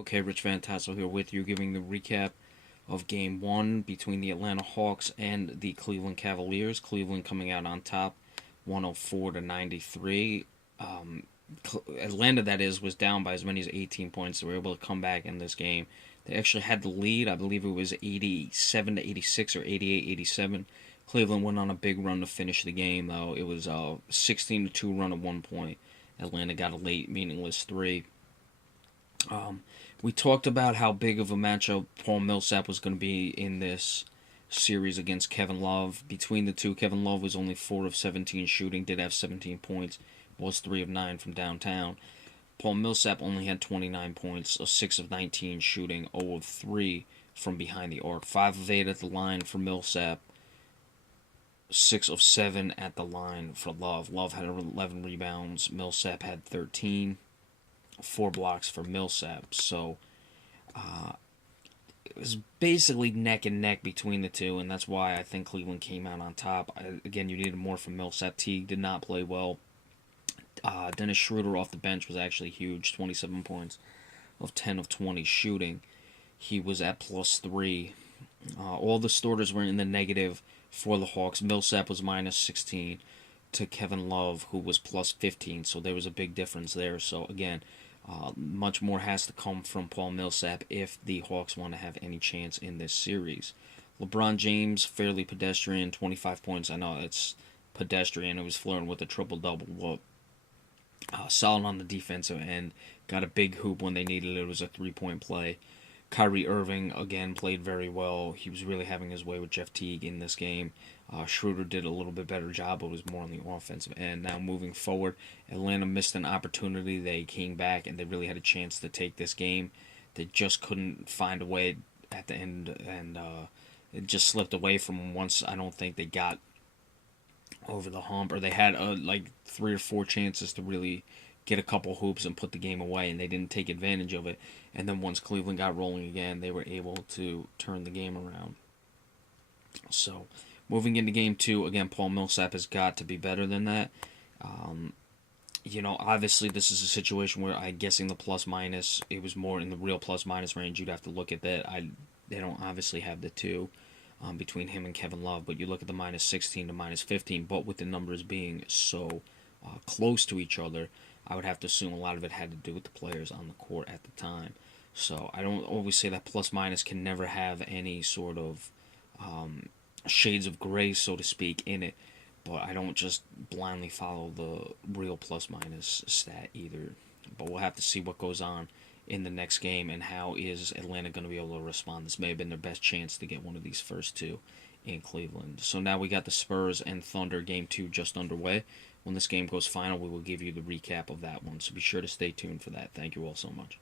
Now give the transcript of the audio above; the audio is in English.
Okay, Rich Van Tassel here with you, giving the recap of Game 1 between the Atlanta Hawks and the Cleveland Cavaliers. Cleveland coming out on top, 104 to 93. Atlanta, that is, was down by as many as 18 points. They were able to come back in this game. They actually had the lead. I believe it was 87 to 86 or 88-87. Cleveland went on a big run to finish the game, though. It was a 16 to 2 run at one point. Atlanta got a late, meaningless three. We talked about how big of a matchup Paul Millsap was going to be in this series against Kevin Love. Between the two, Kevin Love was only 4 of 17 shooting, did have 17 points, was 3 of 9 from downtown. Paul Millsap only had 29 points, so 6 of 19 shooting, 0 of 3 from behind the arc. 5 of 8 at the line for Millsap, 6 of 7 at the line for Love. Love had 11 rebounds, Millsap had 13. 4 blocks for Millsap. So it was basically neck and neck between the two, and that's why I think Cleveland came out on top. Again, you needed more from Millsap. Teague did not play well. Dennis Schroeder off the bench was actually huge, 27 points of 10 of 20 shooting. He was at +3. All the starters were in the negative for the Hawks. Millsap was -16 to Kevin Love, who was +15, so there was a big difference there. So again, much more has to come from Paul Millsap if the Hawks want to have any chance in this series. LeBron James, fairly pedestrian, 25 points. I know it's pedestrian. It was flirting with a triple-double. Solid on the defensive end. Got a big hoop when they needed it. It was a three-point play. Kyrie Irving, again, played very well. He was really having his way with Jeff Teague in this game. Schroeder did a little bit better job, but was more on the offensive end. Now, moving forward, Atlanta missed an opportunity. They came back, and they really had a chance to take this game. They just couldn't find a way at the end, and it just slipped away from them once I don't think they got over the hump, or they had like 3 or 4 chances to really get a couple hoops and put the game away, and they didn't take advantage of it. And then once Cleveland got rolling again, they were able to turn the game around. So, moving into Game 2, again, Paul Millsap has got to be better than that. Obviously this is a situation where I'm guessing the plus-minus, it was more in the real plus-minus range. You'd have to look at that. They don't obviously have the two between him and Kevin Love, but you look at the -16 to -15, but with the numbers being so close to each other, I would have to assume a lot of it had to do with the players on the court at the time. So I don't always say that plus-minus can never have any sort of shades of gray, so to speak, in it. But I don't just blindly follow the real plus-minus stat either. But we'll have to see what goes on in the next game and how is Atlanta going to be able to respond. This may have been their best chance to get one of these first two in Cleveland. So now we got the Spurs and Thunder Game 2 just underway. When this game goes final, we will give you the recap of that one. So be sure to stay tuned for that. Thank you all so much.